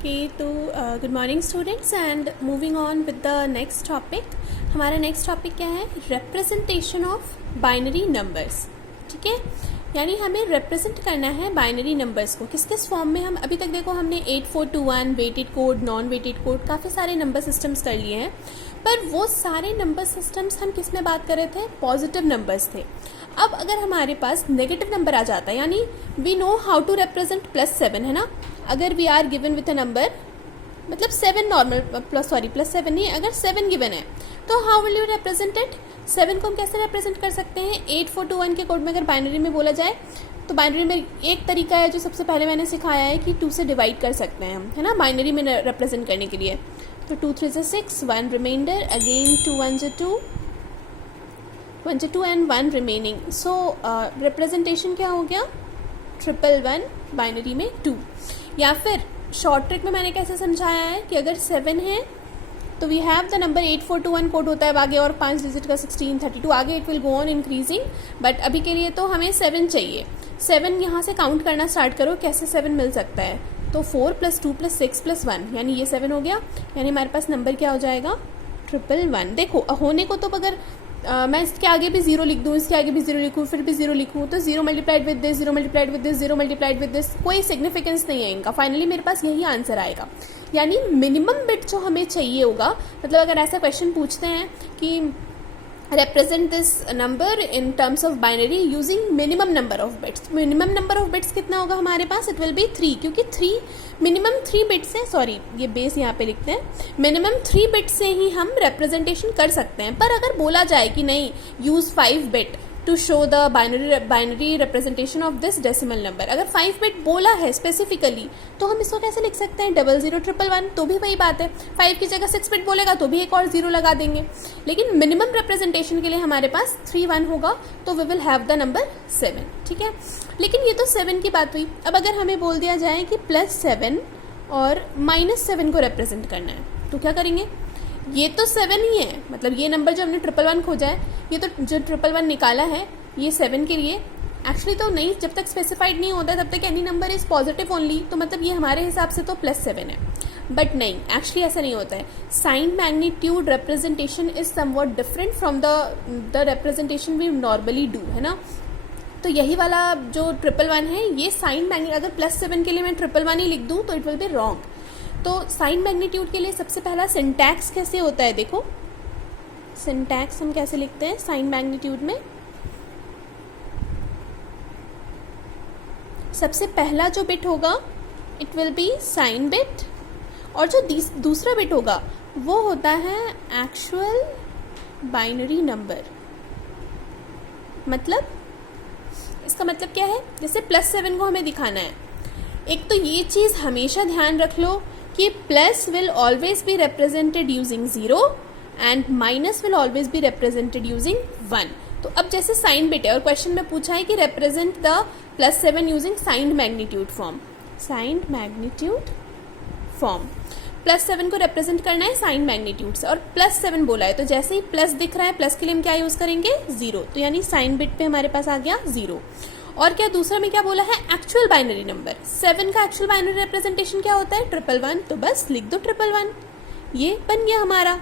Okay, तो good morning students and moving on with the next topic. हमारा next topic क्या है? Representation of binary numbers. ठीक है, यानी हमें रिप्रेजेंट करना है बाइनरी नंबर्स को. किस किस फॉर्म में? हम अभी तक देखो हमने 8421 weighted code, non weighted code, काफ़ी सारे नंबर सिस्टम्स कर लिए हैं. पर वो सारे नंबर सिस्टम्स हम किस में बात कर रहे थे? पॉजिटिव नंबर्स थे. अब अगर हमारे पास नेगेटिव नंबर आ जाता है, यानी we know how to represent +7, है ना. अगर we are given with a number, मतलब 7 नॉर्मल +7 नहीं, अगर 7 गिवन है तो how will you represent it? 7 को हम कैसे रिप्रेजेंट कर सकते हैं? 8421 के कोड में अगर बाइनरी में बोला जाए तो बाइनरी में एक तरीका है जो सबसे पहले मैंने सिखाया है कि 2 से डिवाइड कर सकते हैं हम, है ना, बाइनरी में रिप्रेजेंट करने के लिए. तो 2 3 6, 1 reminder, again 2 1 2, 1 2 and 1 remaining. So representation क्या हो गया? 111 बाइनरी में 2. या फिर शॉर्ट ट्रिक में मैंने कैसे समझाया है कि अगर 7 है तो we have the number 8421 code होता है आगे, और 5 डिजिट का 1632 आगे it will go on increasing. But अभी के लिए तो हमें 7 चाहिए. 7 यहाँ से काउंट करना स्टार्ट करो. कैसे 7 मिल सकता है? तो 4 + 2 + 6 + 1, यानी ये 7 हो गया. यानी हमारे पास नंबर क्या हो जाएगा? 111. देखो होने को तो अगर मैं इसके आगे भी 0 लिख दूँ, इसके आगे भी 0 लिखूँ, फिर भी 0 लिखूँ, तो 0 multiplied with this, 0 multiplied with this, 0 multiplied with this, कोई सिग्निफिकेंस नहीं है इनका. फाइनली मेरे पास यही आंसर आएगा. यानी मिनिमम बिट जो हमें चाहिए होगा, मतलब अगर ऐसा क्वेश्चन पूछते हैं कि represent this number in terms of binary using minimum number of bits. minimum number of bits कितना होगा हमारे पास? it will be 3, क्योंकि 3 मिनिमम 3 बिट से, सॉरी ये बेस यहाँ पे लिखते हैं, मिनिमम 3 बिट से ही हम रिप्रेजेंटेशन कर सकते हैं. पर अगर बोला जाए कि नहीं, use 5 bit to show the binary representation of this decimal number, अगर 5 बिट बोला है स्पेसिफिकली, तो हम इसको कैसे लिख सकते हैं? 001111. तो भी वही बात है, 5 की जगह 6 बिट बोलेगा तो भी एक और 0 लगा देंगे. लेकिन मिनिमम रिप्रेजेंटेशन के लिए हमारे पास 31 होगा, तो we will have the number 7. ठीक है, लेकिन ये तो 7 की बात हुई. अब अगर हमें बोल दिया जाए कि +7 और -7 को रिप्रेजेंट करना है, तो क्या करेंगे? ये तो 7 ही है, मतलब ये नंबर जो हमने 111 खोजा है, ये तो जो 111 निकाला है, ये 7 के लिए एक्चुअली तो नहीं, जब तक स्पेसिफाइड नहीं होता तब तक any number is positive only, तो मतलब ये हमारे हिसाब से तो +7 है. बट नहीं, एक्चुअली ऐसा नहीं होता है. Sign magnitude representation is somewhat different from the representation we normally do, है ना. तो यही वाला जो 111 है, ये साइन मैग्नीट्यूड, अगर +7 के लिए मैं 111 ही लिख दूँ तो इट विल बी रॉन्ग. तो साइन मैग्नीट्यूड के लिए सबसे पहला सिंटैक्स कैसे होता है? देखो सिंटैक्स हम कैसे लिखते हैं साइन मैग्नीट्यूड में. सबसे पहला जो बिट होगा it will be sign bit, और जो दूसरा बिट होगा वो होता है एक्चुअल बाइनरी नंबर. मतलब इसका मतलब क्या है? जैसे +7 को हमें दिखाना है, एक तो ये चीज़ हमेशा ध्यान रख लो कि plus will always be represented using 0 and minus will always be represented using 1. तो अब जैसे साइन बिट है और क्वेश्चन में पूछा है कि represent the +7 using sign magnitude form. Sign magnitude form +7 को रिप्रेजेंट करना है साइन मैग्नीट्यूड से, और +7 बोला है, तो जैसे ही प्लस दिख रहा है, प्लस के लिए हम क्या यूज करेंगे? 0. तो यानी साइन बिट पे हमारे पास आ गया 0. और क्या दूसरा में क्या बोला है? Actual binary number. 7 का एक्चुअल बाइनरी रिप्रेजेंटेशन क्या होता है? 111. तो बस लिख दो 111, ये बन गया हमारा.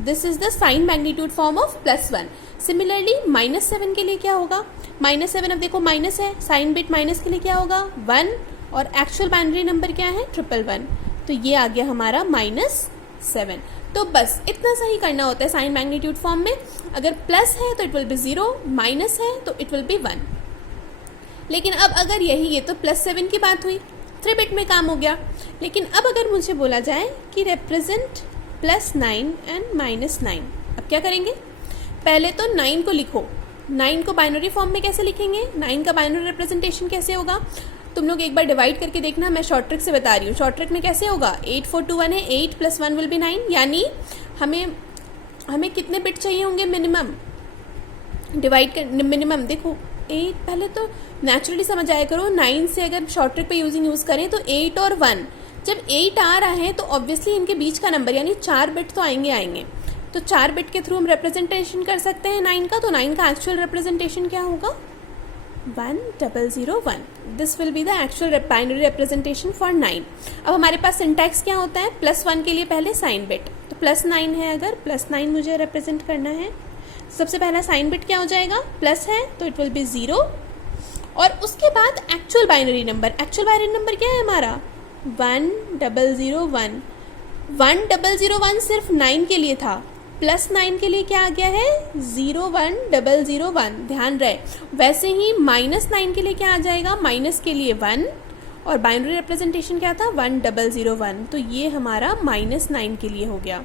This is the sign magnitude form of +1. Similarly -7 के लिए क्या होगा? -7, अब देखो माइनस है, साइन बिट माइनस के लिए क्या होगा? 1, और एक्चुअल बाइनरी नंबर क्या है? 111. तो ये आ गया हमारा -7. तो बस इतना सा ही करना होता है साइन मैग्नीट्यूड फॉर्म में. अगर प्लस है तो इट विल बी 0, माइनस है तो इट विल बी 1. लेकिन अब अगर ये तो +7 की बात हुई, 3 बिट में काम हो गया. लेकिन अब अगर मुझे बोला जाए कि रिप्रेजेंट +9 एंड -9, अब क्या करेंगे? पहले तो 9 को लिखो. 9 को बाइनरी फॉर्म में कैसे लिखेंगे? 9 का बाइनरी रिप्रेजेंटेशन कैसे होगा? तुम लोग एक बार डिवाइड करके देखना, मैं शॉर्ट ट्रिक से बता रही हूँ. शॉर्ट ट्रिक में कैसे होगा? 8421 है, 8 + 1 विल बी 9, यानी हमें कितने बिट चाहिए होंगे मिनिमम? डिवाइड कर मिनिमम, देखो 8, पहले तो नेचुरली समझ आया करो. 9 से अगर शॉर्ट ट्रिक पे यूज़ करें तो 8 और 1, जब 8 आ रहा है तो ऑब्वियसली इनके बीच का नंबर यानी 4 बिट तो आएंगे. तो 4 बिट के थ्रू हम रिप्रेजेंटेशन कर सकते हैं 9 का. तो 9 का एक्चुअल रिप्रेजेंटेशन क्या होगा? 1001. This will be the actual binary representation for 9. अब हमारे पास सिंटैक्स क्या होता है, +1 के लिए पहले साइन बिट, तो +9 है, अगर +9 मुझे रिप्रेजेंट करना है, सबसे पहला साइन बिट क्या हो जाएगा, प्लस है तो इट विल बी 0, और उसके बाद actual binary number. Actual binary number क्या है हमारा, 1001. 1001 सिर्फ 9 के लिए था, +9 के लिए क्या आ गया है, 01001. ध्यान रहे. वैसे ही -9 के लिए क्या आ जाएगा, माइनस के लिए 1, और बाइनरी रिप्रेजेंटेशन क्या था, 1001. तो ये हमारा -9 के लिए हो गया.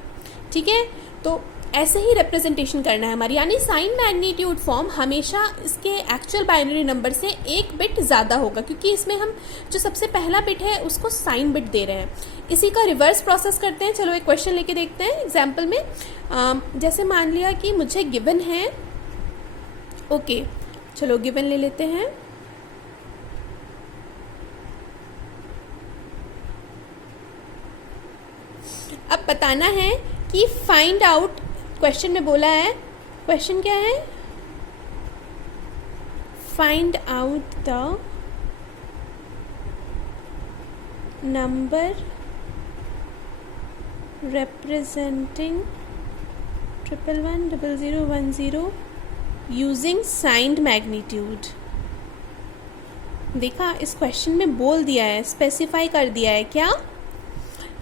ठीक है, तो ऐसे ही रिप्रेजेंटेशन करना है हमारी, यानी साइन मैग्नीट्यूड फॉर्म हमेशा इसके एक्चुअल बाइनरी नंबर से एक बिट ज़्यादा होगा, क्योंकि इसमें हम जो सबसे पहला बिट है उसको साइन बिट दे रहे हैं. इसी का रिवर्स प्रोसेस करते हैं. चलो एक क्वेश्चन लेके देखते हैं एग्जाम्पल में. जैसे मान लिया कि मुझे गिवन है, ओके चलो गिवन ले लेते हैं. अब बताना है कि फाइंड आउट, क्वेश्चन में बोला है, क्वेश्चन क्या है, find out the number representing 1110010 using signed magnitude. देखा, इस क्वेश्चन में बोल दिया है, स्पेसिफाई कर दिया है क्या,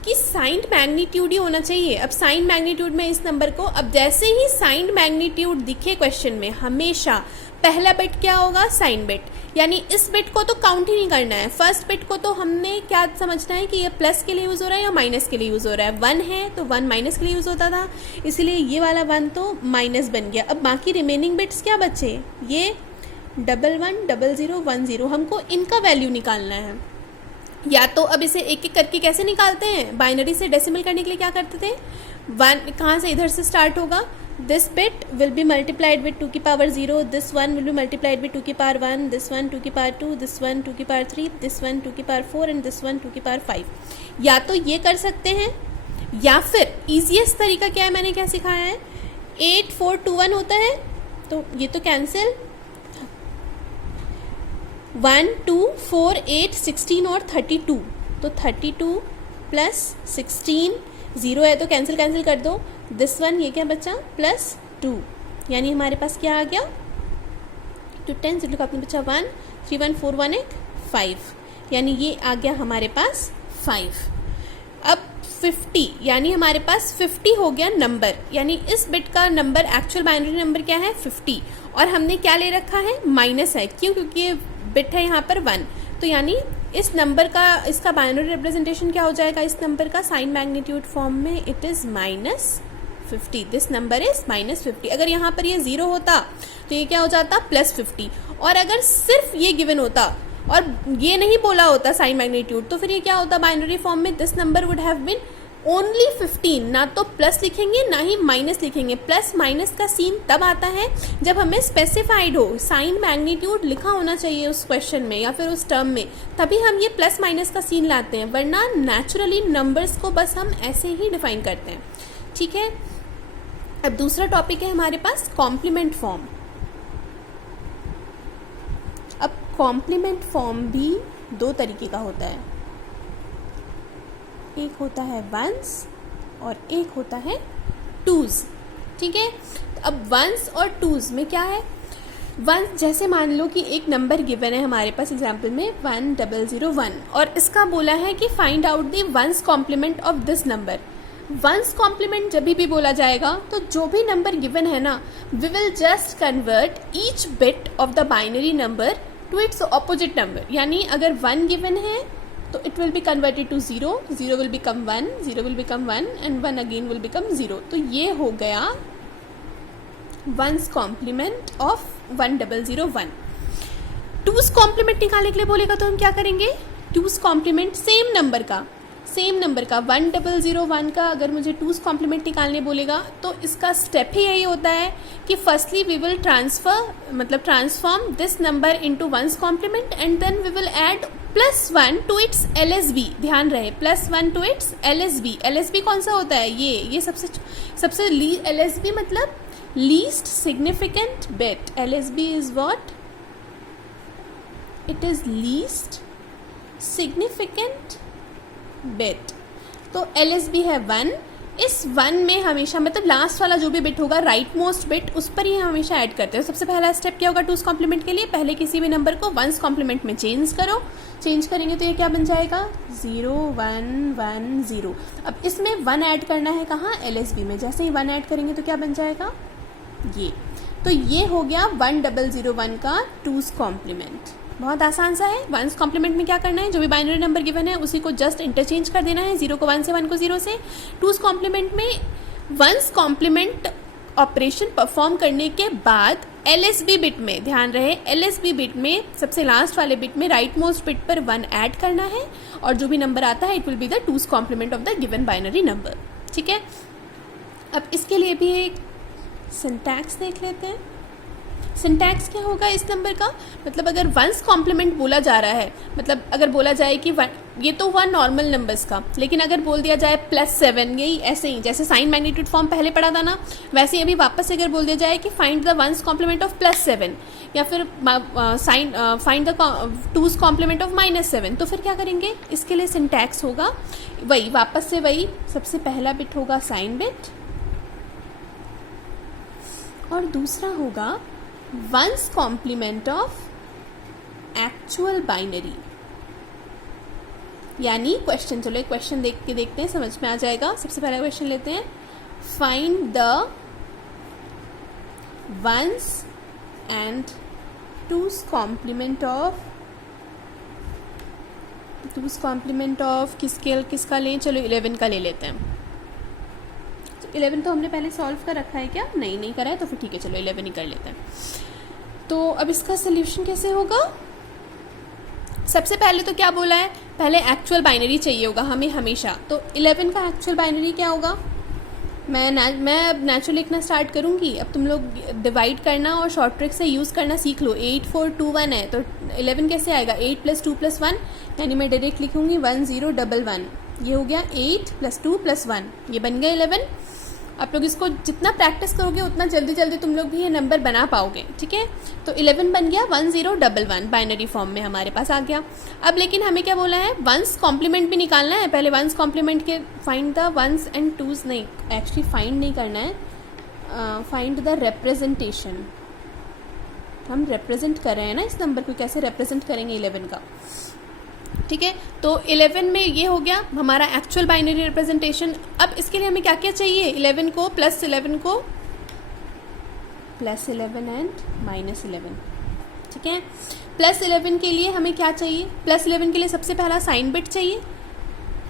कि साइंड मैग्नीट्यूड ही होना चाहिए. अब साइंड मैग्नीट्यूड में इस नंबर को, अब जैसे ही साइंड मैग्नीट्यूड दिखे क्वेश्चन में, हमेशा पहला बिट क्या होगा, साइन बिट. यानी इस बिट को तो काउंट ही नहीं करना है. फर्स्ट बिट को तो हमने क्या समझना है कि ये प्लस के लिए यूज हो रहा है या माइनस के लिए यूज हो रहा है. 1 है तो 1 माइनस के लिए यूज होता था, इसलिए ये वाला 1 तो माइनस बन गया. अब बाकी रिमेनिंग बिट्स क्या बचे, ये 110010. हमको इनका वैल्यू निकालना है. या तो अब इसे एक एक करके कैसे निकालते हैं, बाइनरी से डेसिमल करने के लिए क्या करते थे, 1 कहाँ से, इधर से स्टार्ट होगा. This bit will be multiplied with 2 की power 0, this 1 will be multiplied with 2 की पावर 1, दिस 1 2 की पावर 2, दिस 1 2 की पावर 3, दिस 1 2 की पावर 4 एंड दिस 1 2 की पावर 5. या तो ये कर सकते हैं, या फिर इजीएस्ट तरीका क्या है, मैंने क्या सिखाया है, 8 4 2 1 होता है, तो ये तो कैंसिल, 1 2 4 8 16 और 32, तो 32 प्लस 16, 0 है तो कैंसिल कैंसिल कर दो. दिस 1 ये क्या बचा, +2, यानी हमारे पास क्या आ गया, 2 10 0 का अपने बचा 1 3 1 4 1 8 5, यानी ये आ गया हमारे पास 5. अब 50, यानी हमारे पास 50 हो गया नंबर, यानी इस बिट का नंबर, एक्चुअल बाइनरी नंबर क्या है, 50, और हमने क्या ले रखा है, माइनस है. क्यों, क्योंकि ये बिट है यहाँ पर 1, तो यानी इस नंबर का, इसका बाइनरी रिप्रेजेंटेशन क्या हो जाएगा, इस नंबर का साइन मैग्नीट्यूड फॉर्म में it is -50. This number is -50. अगर यहाँ पर ये 0 होता तो ये क्या हो जाता, +50. और अगर सिर्फ ये गिवन होता और ये नहीं बोला होता साइन मैग्नीट्यूड, तो फिर ये क्या होता, बाइनरी फॉर्म में this number would have been only 15. ना तो प्लस लिखेंगे ना ही माइनस लिखेंगे. प्लस माइनस का सीन तब आता है जब हमें स्पेसिफाइड हो, साइन मैग्नीट्यूड लिखा होना चाहिए उस क्वेश्चन में या फिर उस टर्म में, तभी हम ये प्लस माइनस का सीन लाते हैं, वरना नेचुरली नंबर्स को बस हम ऐसे ही डिफाइन करते हैं. ठीक है, अब दूसरा टॉपिक है हमारे पास कॉम्प्लीमेंट फॉर्म. अब कॉम्प्लीमेंट फॉर्म भी 2 तरीके का होता है, एक होता है वंस और एक होता है टूज. ठीक है, अब वंस और टूज में क्या है, वंस जैसे मान लो कि एक नंबर गिवन है हमारे पास एग्जाम्पल में 1001, और इसका बोला है कि find out the one's complement of this number. One's complement जब भी बोला जाएगा तो जो भी नंबर गिवन है ना, we will just convert each bit of the binary number to its opposite number. यानी अगर 1 गिवन है तो it will be converted to 0, 0 will become 1, 0 will become 1 and 1 again will become 0. तो ये हो गया one's complement of 1001. Two's complement निकालने के लिए बोलेगा तो हम क्या करेंगे, टूज कॉम्प्लीमेंट सेम नंबर का 1001 का अगर मुझे टूज कॉम्प्लीमेंट निकालने बोलेगा तो इसका स्टेप ही यही होता है कि firstly we will transform this number into one's complement and then we will add +1 to its LSB. ध्यान रहे, +1 टू इट्स LSB. LSB कौन सा होता है, ये सबसे LSB मतलब least significant bit. LSB is what, it is least significant bit. तो LSB है 1। इस 1 में हमेशा मतलब लास्ट वाला जो भी बिट होगा राइट मोस्ट बिट उस पर ही हम हमेशा ऐड करते हैं। सबसे पहला स्टेप क्या होगा 2's कॉम्प्लीमेंट के लिए, पहले किसी भी नंबर को 1's कॉम्प्लीमेंट में चेंज करो। चेंज करेंगे तो ये क्या बन जाएगा 0 1 1 0। अब इसमें 1 ऐड करना है कहाँ LSB में, जैसे ही 1 ऐड करेंगे तो क्या बन जाएगा ये। तो ये हो गया 1001 का 2's कॉम्प्लीमेंट। बहुत आसान सा है। 1's कॉम्प्लीमेंट में क्या करना है, जो भी बाइनरी नंबर गिवन है उसी को जस्ट इंटरचेंज कर देना है, 0 को 1 से 1 को 0 से। 2's कॉम्प्लीमेंट में 1's कॉम्प्लीमेंट ऑपरेशन परफॉर्म करने के बाद LSB बिट में, ध्यान रहे LSB बिट में सबसे लास्ट वाले बिट में राइट मोस्ट बिट पर 1 ऐड करना है और जो भी नंबर आता है it will be the 2's complement of the given binary number. ठीक है, अब इसके लिए भी एक सिंटैक्स देख लेते हैं। सिंटैक्स क्या होगा इस नंबर का, मतलब अगर 1's कॉम्प्लीमेंट बोला जा रहा है, मतलब अगर बोला जाए कि ये तो हुआ नॉर्मल नंबर्स का, लेकिन अगर बोल दिया जाए +7, यही ऐसे ही जैसे साइन मैग्नीट्यूड फॉर्म पहले पढ़ा था ना, वैसे ही अभी वापस से अगर बोल दिया जाए कि find the 1's complement of +7 या फिर find the 2's complement of -7, तो फिर क्या करेंगे, इसके लिए सिंटैक्स होगा वही, वापस से वही, सबसे पहला बिट होगा साइन बिट और दूसरा होगा 1's complement of actual binary. यानी क्वेश्चन, चलो एक क्वेश्चन देख के देखते हैं, समझ में आ जाएगा। सबसे पहला क्वेश्चन लेते हैं, find the 1's and 2's complement of किसका लें, चलो 11 का ले लेते हैं। 11 तो हमने पहले सॉल्व कर रखा है क्या, नहीं करा है, तो फिर ठीक है चलो 11 ही कर लेते हैं। तो अब इसका सोल्यूशन कैसे होगा, सबसे पहले तो क्या बोला है, पहले एक्चुअल बाइनरी चाहिए होगा हमें हमेशा। तो 11 का एक्चुअल बाइनरी क्या होगा, मैं अब नेचुरल लिखना स्टार्ट करूँगी। अब तुम लोग डिवाइड करना और शॉर्ट ट्रिक से यूज़ करना सीख लो। 8 4 2 1 है, तो 11 कैसे आएगा, 8 + 2 + 1, यानी मैं डायरेक्ट लिखूँगी 1011। ये हो गया 8 + 2 + 1, ये बन गया 11। आप लोग इसको जितना प्रैक्टिस करोगे उतना जल्दी तुम लोग भी ये नंबर बना पाओगे। ठीक है, तो 11 बन गया 1011 बाइनरी फॉर्म में हमारे पास आ गया। अब लेकिन हमें क्या बोला है, 1's कॉम्प्लीमेंट भी निकालना है। पहले 1's कॉम्प्लीमेंट के find the 1's and 2's, नहीं एक्चुअली फाइंड नहीं करना है, फाइंड द रिप्रेजेंटेशन। हम रिप्रेजेंट कर रहे हैं ना इस नंबर को, कैसे रिप्रेजेंट करेंगे 11 का। ठीक है, तो 11 में ये हो गया हमारा एक्चुअल बाइनरी रिप्रेजेंटेशन। अब इसके लिए हमें क्या क्या चाहिए, 11 को +11 एंड -11। ठीक है, +11 के लिए हमें क्या चाहिए, +11 के लिए सबसे पहला साइन बिट चाहिए।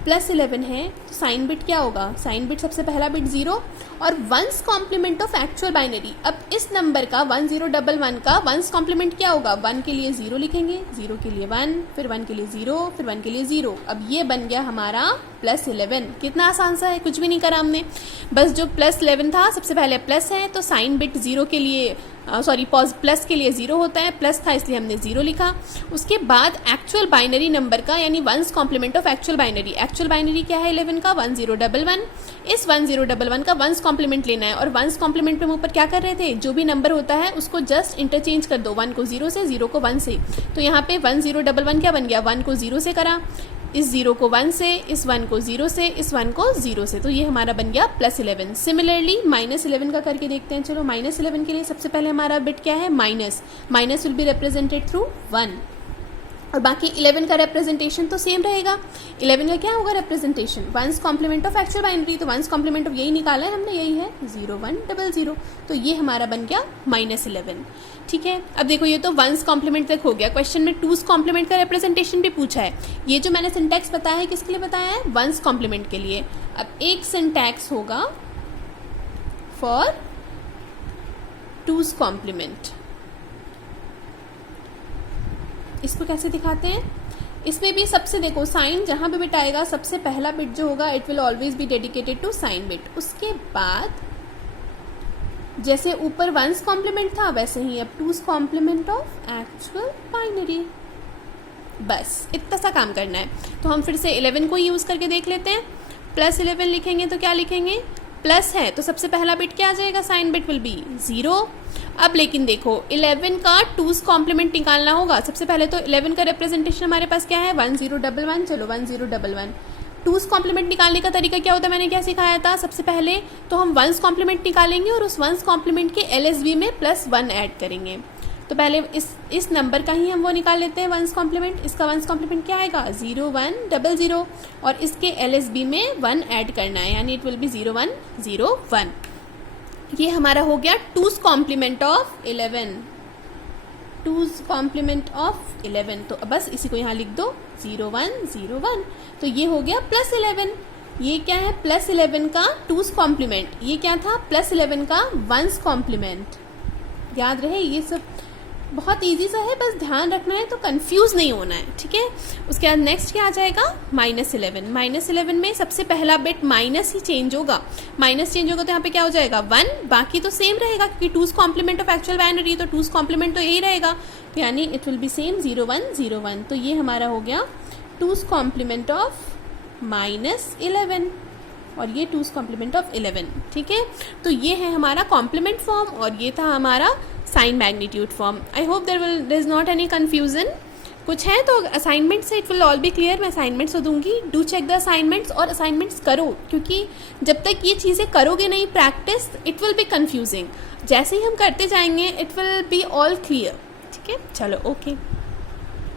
+11 है तो साइन बिट क्या होगा, साइन बिट सबसे पहला बिट 0 और 1's complement of actual binary. अब इस नंबर का 1011 का 1's कॉम्प्लीमेंट क्या होगा, 1 के लिए 0 लिखेंगे, 0 के लिए 1, फिर 1 के लिए 0, फिर 1 के लिए 0। अब ये बन गया हमारा +11। कितना आसान सा है, कुछ भी नहीं करा हमने, बस जो +11 था सबसे पहले प्लस है तो साइन बिट 0 के लिए प्लस के लिए 0 होता है, प्लस था इसलिए हमने 0 लिखा। उसके बाद एक्चुअल बाइनरी नंबर का यानी 1's complement of actual binary. Actual binary क्या है 11 का, 1011। इस 1011 का 1's कॉम्प्लीमेंट लेना है और 1's कॉम्प्लीमेंट पे हम ऊपर क्या कर रहे थे, जो भी नंबर होता है उसको जस्ट इंटरचेंज कर दो, 1 को 0 से, 0 को 1 से। तो यहाँ पे 1011 क्या बन गया, 1 को 0 से करा, इस 0 को 1 से, इस 1 को 0 से, इस 1 को 0 से, तो ये हमारा बन गया +11। सिमिलरली -11 का करके देखते हैं। चलो -11 के लिए सबसे पहले हमारा बिट क्या है, minus will be represented through 1 और बाकी 11 का रिप्रेजेंटेशन तो सेम रहेगा। 11 का क्या होगा representation, 1's complement of actual binary, तो 1's कॉम्प्लीमेंट ऑफ यही निकाला है हमने, यही है 0100, तो ये हमारा बन गया -11। ठीक है, अब देखो ये तो 1's कॉम्प्लीमेंट तक हो गया। क्वेश्चन में 2's कॉम्प्लीमेंट का रिप्रेजेंटेशन भी पूछा है। ये जो मैंने सिंटैक्स बताया है किसके लिए बताया है, 1's कॉम्प्लीमेंट के लिए। अब एक सिंटैक्स होगा फॉर 2's कॉम्प्लीमेंट। इसको कैसे दिखाते हैं, इसमें भी सबसे देखो साइन जहां भी बिट आएगा सबसे पहला बिट जो होगा it will always be dedicated to sign bit. उसके बाद जैसे ऊपर 1's कॉम्प्लीमेंट था वैसे ही अब 2's complement of actual binary. बस इतना सा काम करना है। तो हम फिर से 11 को यूज करके देख लेते हैं। +11 लिखेंगे तो क्या लिखेंगे, प्लस है तो सबसे पहला बिट क्या आ जाएगा, साइन बिट विल बी 0। अब लेकिन देखो 11 का 2's कॉम्प्लीमेंट निकालना होगा। सबसे पहले तो 11 का रिप्रेजेंटेशन हमारे पास क्या है, 1011। चलो 1011 2's कॉम्प्लीमेंट निकालने का तरीका क्या होता है, मैंने क्या सिखाया था। सबसे पहले तो हम 1's कॉम्प्लीमेंट निकालेंगे और उस 1's कॉम्प्लीमेंट के LSB में +1 ऐड करेंगे। तो पहले इस नंबर का ही हम वो निकाल लेते हैं 1's कॉम्प्लीमेंट। इसका 1's कॉम्प्लीमेंट क्या आएगा, 0100 और इसके LSB में 1 ऐड करना है, यानी इट विल बी 0101। ये हमारा हो गया 2's complement of 11, 2's complement of 11। तो बस इसी को यहाँ लिख दो 0101। तो ये हो गया +11। ये क्या है, +11 का 2's कॉम्प्लीमेंट। ये क्या था, +11 का 1's कॉम्प्लीमेंट। याद रहे, ये सब बहुत इजी सा है, बस ध्यान रखना है, तो कंफ्यूज नहीं होना है, ठीक है। उसके बाद नेक्स्ट क्या आ जाएगा, -11। -11 में सबसे पहला बिट माइनस ही चेंज होगा। माइनस चेंज होगा तो यहाँ पे क्या हो जाएगा 1, बाकी तो सेम रहेगा क्योंकि 2's complement of actual binary, तो 2's कॉम्प्लीमेंट तो यही रहेगा, तो यानी इट विल बी सेम 0101। तो ये हमारा हो गया 2's कॉम्प्लीमेंट ऑफ -11 और ये 2's कॉम्प्लीमेंट ऑफ 11, ठीक है। तो ये है हमारा कॉम्प्लीमेंट फॉर्म और ये था हमारा sign magnitude form. I hope there is not any confusion. कुछ है तो असाइनमेंट से it will all be clear. मैं असाइनमेंट्स तो दूंगी, डू चेक द असाइनमेंट्स और असाइनमेंट्स करो, क्योंकि जब तक ये चीज़ें करोगे नहीं practice, it will be confusing. जैसे ही हम करते जाएंगे it will be all clear, ठीक है। चलो ओके।